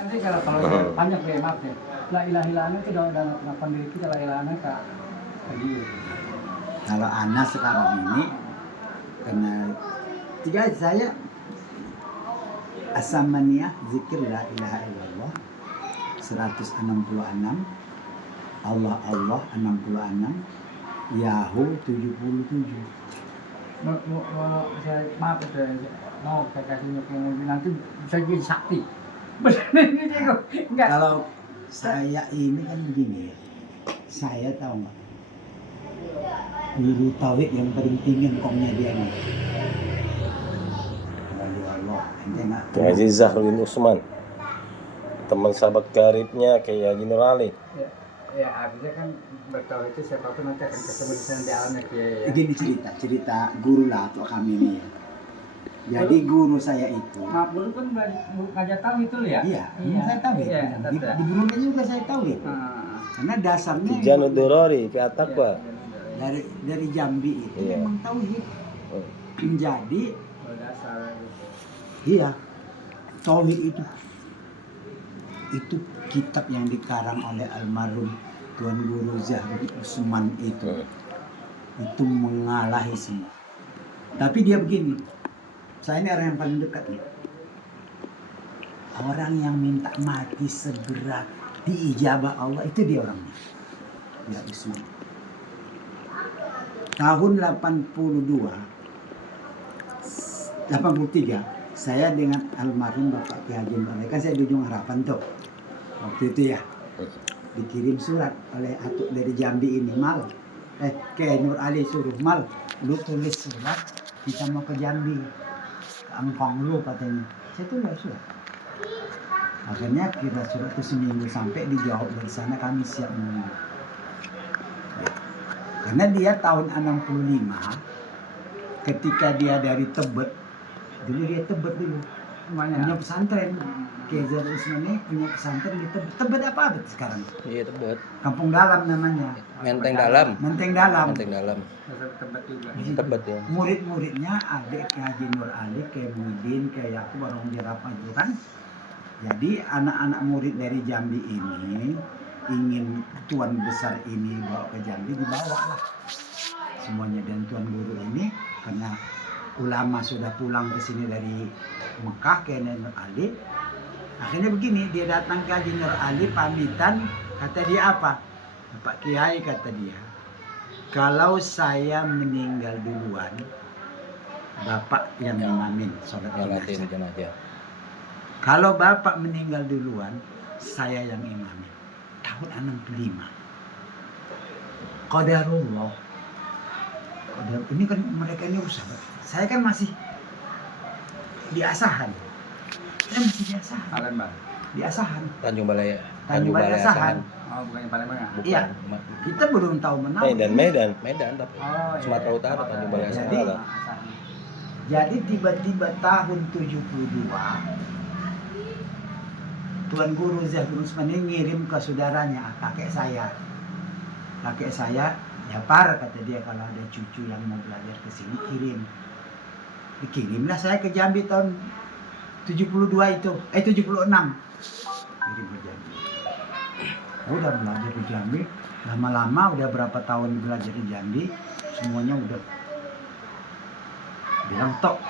Nanti kalau panjang ya maaf ya. La ilaha illallah itu dalam pengakuan diri kita la ilaha illallah kak. Kalau anak sekarang ini karena tiga saya asamaniyah zikir la ilaha illallah 166, Allah 66, Yahu 77. Maaf ya, mau saya kasih nyuking nanti bisa jadi sakti. Benar ini kok. Enggak. Kalau saya ini kan begini, saya tahu nggak, guru tauhid yang paling tinggi engkongnya dia nih. Wali Allah, ente nggak tahu. Ngaji Zahrudin Usman, teman sahabat karibnya kayak Gini Ali. Ya artinya kan bertahu itu siapapun nanti akan ketemu di sana di alamnya ya. Begini cerita guru lah atau kami ini. Jadi guru saya itu. Maaf dulu kan ngajar tahu itu ya. Iya, saya tahu ya. Di Brunei juga saya tahu ya. Karena dasarnya Tijanu Dorori, Piatak Pak. dari Jambi itu memang tauhid. Jadi iya, tauhid itu kitab yang dikarang oleh almarhum Tuan Guru Zahrudin Usman itu mengalahi semua. Tapi dia begini, saya ini orang yang paling dekat nih. Orang yang minta mati segera diijabah Allah itu dia orangnya. Ya Usman. Tahun 83 saya dengan almarhum Bapak Ki Haji Nur Ali, kan saya di Ujung Harapan tuh waktu itu ya, dikirim surat oleh atuk dari Jambi ini, Mal ke Nur Ali suruh, Mal lu tulis surat kita mau ke Jambi, ke Angkong lu katanya. Saya tulis surat, akhirnya kita surat itu seminggu sampai dijawab dari sana, kami siap menunggu ya. Karena dia tahun 65 ketika dia dari Tebet, dulu dia Tebet dulu punya pesantren. Kiai Zahrudin Usman ini punya pesantren di Tebet. Tebet apa sekarang? Iya Tebet. Kampung Dalam namanya. Menteng Dalam. Menteng Dalam. Menteng Dalam. Tebet juga. Tebet ya. Murid-muridnya adik Kiai Haji Nur Ali, Kiai Muhyiddin, Kiai Yakub, Barong Dirapa itu kan. Jadi anak-anak murid dari Jambi ini ingin tuan besar ini bawa ke Jambi, dibawa lah semuanya. Dan tuan guru ini karena ulama sudah pulang ke sini dari Mekah ke Nur Ali, akhirnya begini, dia datang ke Haji Nur Ali pamitan, kata dia apa? Pak Kiai kata dia, kalau saya meninggal duluan, Bapak yang imamin sholat jenazah. Kalau Bapak meninggal duluan, saya yang imamin. Tahun 65. Qadarullah. Ini kan mereka ini usaha. Saya kan masih di Asahan. Saya masih di Asahan. Palembang. Di Asahan. Tanjung Balai. Tanjung Balai Asahan. Oh, bukan Palembang ya? Iya. Kita belum tahu menang. Medan tapi. Oh, Sumatera Utara, Tanjung Balai Asahan. Jadi tiba-tiba tahun 72 Tuan Guru Zahrudin Usman ini ngirim ke saudaranya, kakek saya. Kakek saya, ya par kata dia, kalau ada cucu yang mau belajar ke sini kirim. Dikirimlah saya ke Jambi tahun 72 itu, 76. Kirim ke Jambi. Udah belajar di Jambi, lama-lama udah berapa tahun belajar di Jambi, semuanya udah bilang tok.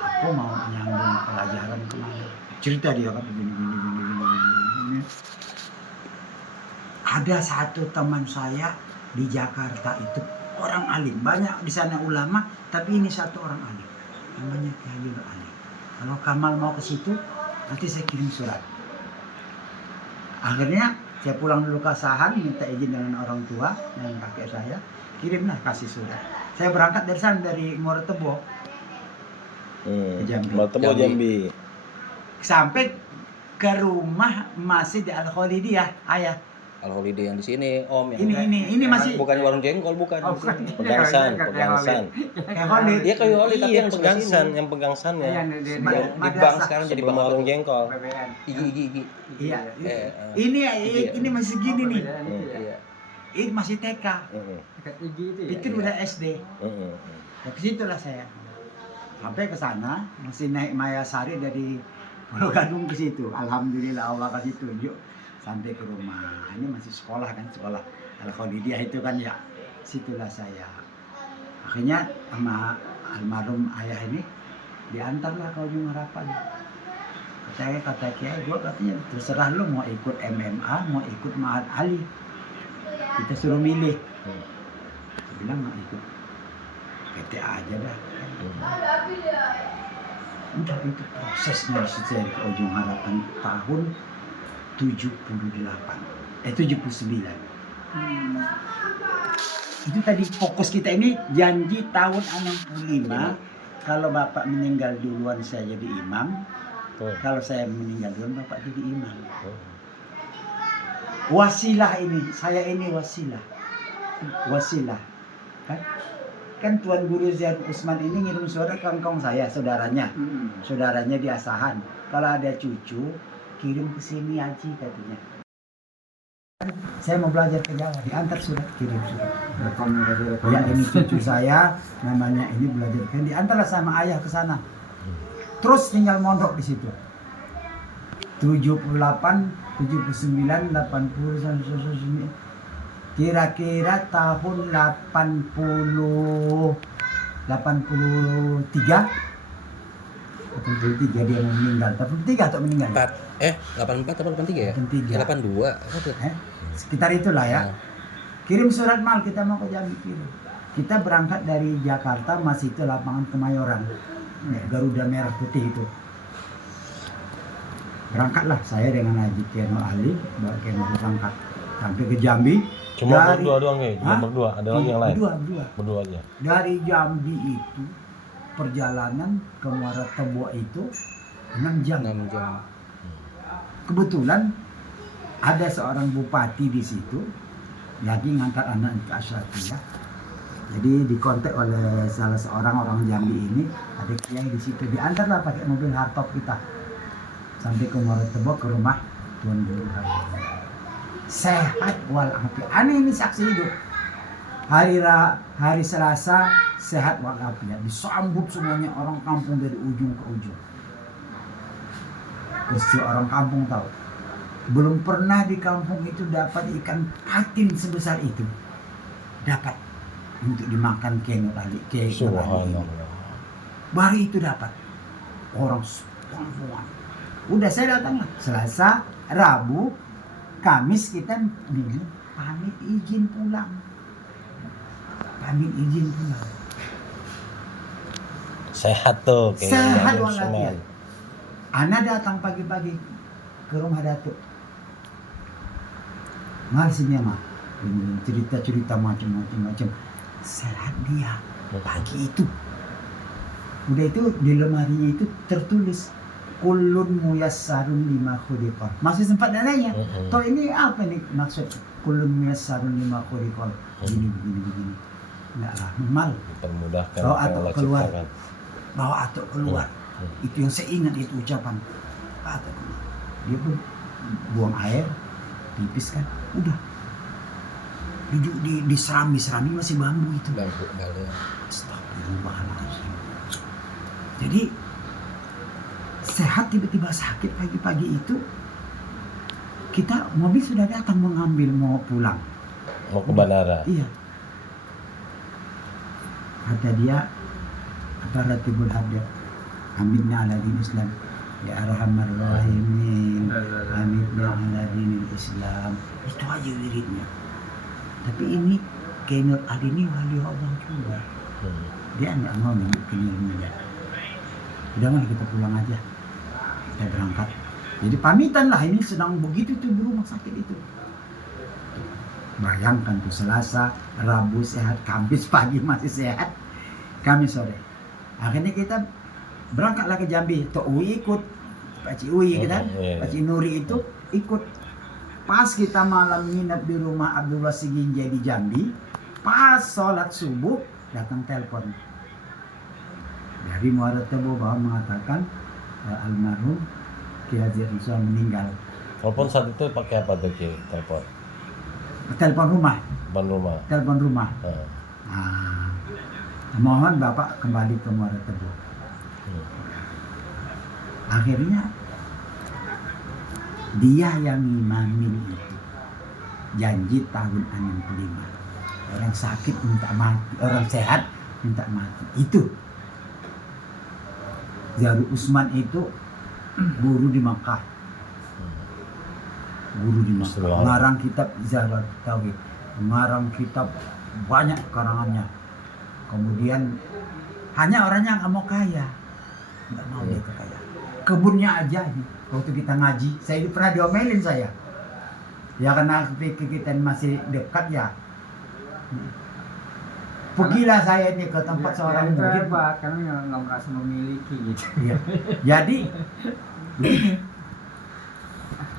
Aku mau nyambung pelajaran kemana? Cerita dia kan begini. Ada satu teman saya di Jakarta itu orang alim, banyak di sana ulama, tapi ini satu orang alim, namanya Kiai Haji Nur Ali. Kalau Kamal mau ke situ, nanti saya kirim surat. Akhirnya saya pulang dulu ke Asahan, minta izin dengan orang tua, dengan kakek saya, kirimlah kasih surat. Saya berangkat dari sana, dari Muara Tebo. Jambi. Jambi. Sampai ke rumah masih di Al-Khalidiyah, ayah. Al-Khalidiyah yang di sini, Om. Ini masih bukan warung jengkol, bukan. Oh, bukan. Pegangsan. Kayak Khalid. Iya kayak Khalid, tapi yang pegangsan ya. Di bank sekarang jadi bang warung jengkol. PBN. Gigi. Iya. Ini masih segini nih. Iya. Ini masih TK. Itu udah SD. Ya ke situlah saya. Sampai ke sana masih naik Mayasari dari Pulau Gadung ke situ. Alhamdulillah Allah kasih tunjuk sampai ke rumah. Ini masih sekolah kan, sekolah Al-Khalidiyah itu kan ya. Situlah saya. Akhirnya sama almarhum ayah ini diantarlah ke ujung harapan. Kata kiai, gue katanya terserah lu mau ikut MMA, mau ikut Ma'had Ali. Kita suruh milih. Saya bilang nggak ikut PTA aja dah. Udah itu prosesnya di situ dari ke ujung harapan tahun 79. Itu tadi fokus kita ini janji tahun 65 kalau Bapak meninggal duluan saya jadi imam, kalau saya meninggal duluan Bapak jadi imam. Wasilah ini, saya ini wasilah kan Tuan Guru Zian Usman ini ngirim surat ke kawan saya, saudaranya di Asahan, kalau ada cucu kirim ke sini Haji katanya. Saya mau belajar ke Jawa, diantar surat, kirim surat. Ya ini cucu saya, namanya ini belajar kan, diantarlah sama ayah ke sana. Terus tinggal mondok di situ. 78, 79, 80, 79. Kira-kira tahun 83 dia meninggal. 83 atau meninggal? 84 atau 83 ya? 83. 82. Sekitar itulah ya. Kirim surat mal, kita mau ke Jambi kirim. Kita berangkat dari Jakarta, masih itu lapangan Kemayoran. Garuda merah putih itu. Berangkatlah saya dengan Haji Keno Ali, Mbak Keno berangkat sampai ke Jambi. Cuma berdua doang ya? Cuma berdua, ada lagi yang lain? Berdua aja. Dari Jambi itu perjalanan ke Muara Tebo itu 6 jam. Kebetulan ada seorang bupati di situ lagi ngangkat anak ke Asyatiyah. Jadi dikontak oleh salah seorang orang Jambi ini, ada kiai di situ, diantarlah pakai mobil hardtop kita sampai ke Muara Tebo, ke rumah Tuan Guru Hartono. Sehat walafiat. Aneh ini saksi hidup. Hari Selasa sehat walafiat. Disambut semuanya orang kampung dari ujung ke ujung. Terus orang kampung tahu, belum pernah di kampung itu dapat ikan patin sebesar itu. Dapat untuk dimakan Keno Ali. Baru itu dapat. Orang semua. Udah saya datang lah. Selasa, Rabu, Kamis kita bilang pamit izin pulang. Sehat tuh. Sehat walafiat. Ana datang pagi-pagi ke rumah Datuk. Malsinya mah cerita macam-macam. Sehat dia pagi itu. Udah itu di lemarinya itu tertulis Kullun muyassarun lima khuliqah. Masih sempat nanya, toh ini apa nih maksud kullun muyassarun lima khuliqah? Begini. Enggak lah, normal. Dipermudahkan. Bawa atuk keluar. Itu yang saya ingat itu ucapan. Atuk keluar. Dia pun buang air, pipis kan, udah. Duduk di serami masih bambu itu. Bambu. Astagfirullahaladzim. Jadi sehat tiba-tiba sakit pagi-pagi itu, kita mobil sudah datang mengambil mau pulang. Mau ke bandara. Iya. Kata dia, apa Ratibul Hadid, Hamidna ala din Islam, ya arhamar rahimin, Hamidna ala din Islam. Itu aja wiridnya. Tapi ini Keno Ali ini wali Allah juga. Dia nggak mau nunjukin ilmunya. Udah mana kita pulang aja. Kita berangkat. Jadi pamitan lah, ini sedang begitu tuh di rumah sakit itu. Bayangkan tuh Selasa, Rabu sehat, Kamis pagi masih sehat, Kamis sore. Akhirnya kita berangkatlah ke Jambi. Tok Uwi ikut, Pak Cik Uwi kan, Pak Cik Nuri itu ikut. Pas kita malam nginep di rumah Abdullah Siginjai di Jambi, pas sholat subuh datang telepon dari Muara Tebo bahwa mengatakan almarhum Ki Haji Rizwan meninggal. Telepon saat itu pakai apa tuh Ki? Telepon rumah. Telepon rumah. Mohon Bapak kembali ke Muara Tebo. Akhirnya Dia yang ngimamin itu. Janji tahun 65. Orang sakit minta mati, orang sehat minta mati. Itu. Zaru Usman itu guru di Makkah. Guru di Makkah. Ngarang kitab Zarat Tauhid. Ngarang kitab banyak karangannya. Kemudian hanya orangnya nggak mau kaya. Nggak mau dia kaya. Kebunnya aja nih. Waktu kita ngaji, saya pernah diomelin saya. Ya karena kita masih dekat ya. Pergilah saya ini ke tempat seorang itu murid. hebat, karena nggak merasa memiliki gitu. Ya. Jadi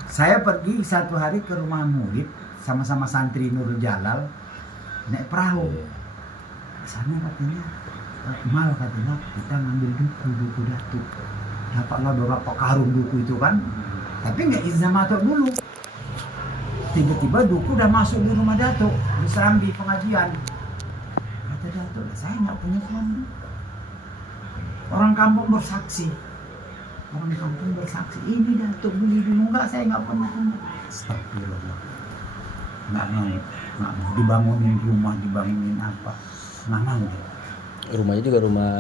saya pergi satu hari ke rumah murid sama-sama santri Nurul Jalal naik perahu. Sana katanya mal katanya kita ngambil duku Datuk. Dapatlah beberapa karung duku itu kan. Tapi nggak izin sama Datuk dulu. Tiba-tiba duku udah masuk di rumah Datuk di Serambi pengajian. Kata Datuk, saya nggak punya suami. Orang kampung bersaksi. Orang kampung bersaksi. Ini Datuk beli dulu nggak? Saya nggak pernah punya. Astagfirullah. Nggak mau dibangunin rumah, dibangunin apa? Nggak mau. Rumahnya juga rumah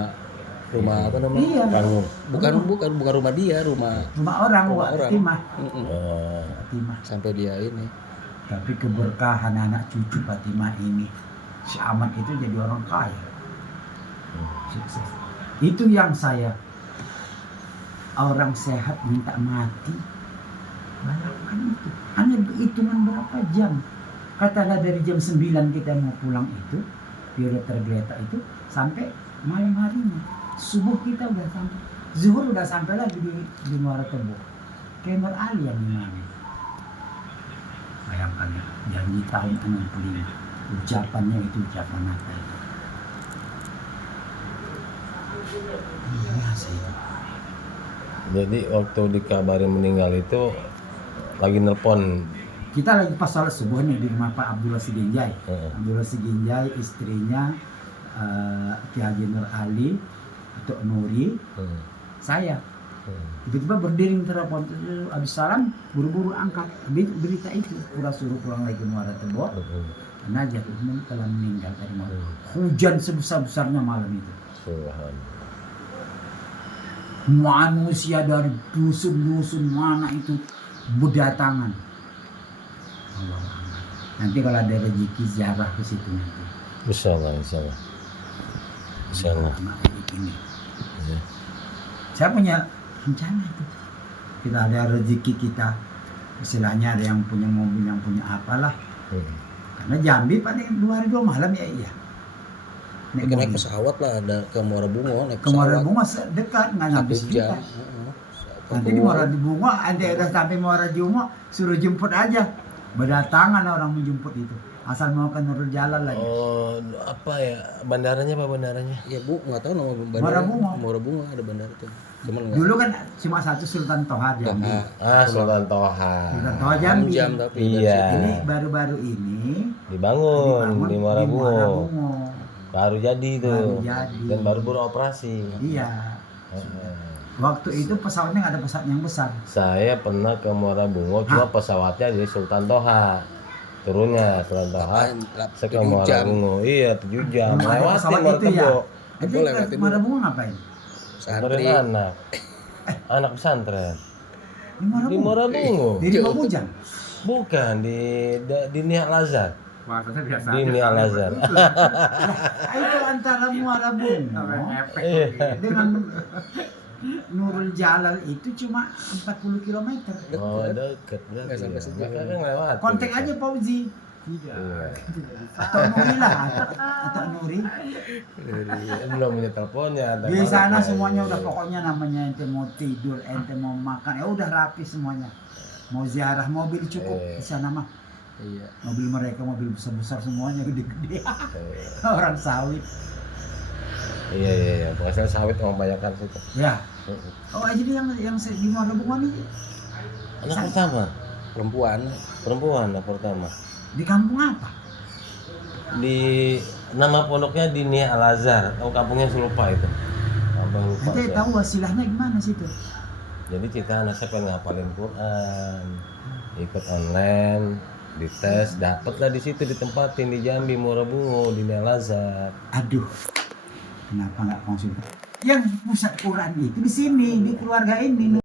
apa namanya? Iya. Bangun. Bukan rumah dia, rumah orang, Rumah orang. Timah. Oh. Timah. sampai dia ini. Tapi keberkahan anak cucu Fatimah ini, si Ahmad itu jadi orang kaya. Sukses. Itu yang saya, orang sehat minta mati. Bayangkan itu. Hanya hitungan berapa jam. Katakanlah dari jam 9 kita mau pulang itu, periode tergeletak itu, sampai malam harinya. Subuh kita udah sampai. Zuhur udah sampai lagi di Muara Tebo. Kemar Ali yang imami. Bayangkan ya, janji tahun 65. Ucapannya itu ucapan apa itu? Biasa itu. Jadi waktu dikabarin meninggal itu lagi nelpon. Kita lagi pas sholat subuh nih di rumah Pak Abdullah Siginjai. Abdullah Siginjai, istrinya Ki Haji Nur Ali, atau Nuri, saya. Tiba-tiba berdiri telepon, habis salam buru-buru angkat berita itu, pura suruh pulang lagi ke Muara Tebo. Karena Jatuh Usman telah meninggal tadi malam. Hujan sebesar-besarnya malam itu. Manusia dari dusun-dusun mana itu berdatangan. Allah. Nanti kalau ada rezeki ziarah ke situ nanti. Insyaallah. Anak ini. Saya punya rencana itu. Kita ada rezeki kita. Istilahnya ada yang punya mobil, yang punya apalah. Karena Jambi paling 2 hari 2 malam ya iya. Naik pesawat lah, ada ke Muara Bungo, naik Ke Muara pesawat. Bungo dekat, nggak nyampe 1 jam. sejuta. Nanti di Muara Bungo, nanti udah sampai Muara Bungo, suruh jemput aja. Berdatangan orang menjemput itu. Asal mau ke Nurul Jalal lagi. Oh, apa ya? Bandaranya apa bandaranya? Ya Bu, nggak tahu nama bandara. Muara Bungo. Muara Bungo ada bandara tuh. Cuman nggak. Dulu kan cuma satu Sultan Toha Jambi. Sultan Toha. Sultan Toha Jambi. 6 jam tapi. Iya. Ini baru-baru ini Dibangun di Muara Bungo. Bungo. Baru jadi itu. Baru jadi. Dan baru beroperasi. Iya. Waktu itu pesawatnya nggak ada pesawat yang besar. Saya pernah ke Muara Bungo, cuma pesawatnya di Sultan Toha. Turunnya Sultan Toha. Saya ke Muara Bungo. Iya, 7 jam. Belum ada Lewati pesawat Muara itu ya. Tebo. Itu Boleh lewatin Muara Bungo ngapain? Santri. Anak. Anak pesantren. Di Muara Di Bungo. Muara Bungo. Di Rimba Bujang. Bukan di Nia Lazar. Bahasanya biasa Di aja. Nia Lazar. Itu antara Muara Bungo Orang ngepek Iya. begitu. dengan Nurul Jalal itu cuma 40 km. Oh, deket berarti. Nggak sampai ya. sejam. Mereka kan lewat. Kontak aja Fauzi. Tidak. Iya. Atau Nuri lah. Atau Nuri. Belum punya teleponnya. Di sana semuanya udah pokoknya namanya ente mau tidur, ente mau makan, ya udah rapi semuanya. Mau ziarah mobil cukup di sana mah. Iya. Mobil mereka mobil besar-besar semuanya gede-gede. Orang sawit. Iya. Pokoknya sawit mau bayarkan situ. Ya. Oh jadi yang di Muara Bungo ini Anak pertama, Perempuan. anak pertama. di kampung apa? Di nama pondoknya di Nia Al Azhar. Tahu kampungnya saya lupa itu. Abang lupa. Nanti saya. tahu wasilahnya gimana situ? Jadi kita anaknya pengen ngapalin Quran, ikut online, dites, dapet lah di situ ditempatin di Jambi Muara Bungo di Al Azhar. Aduh, kenapa nggak konsul? Yang pusat Quran itu di sini, di keluarga ini.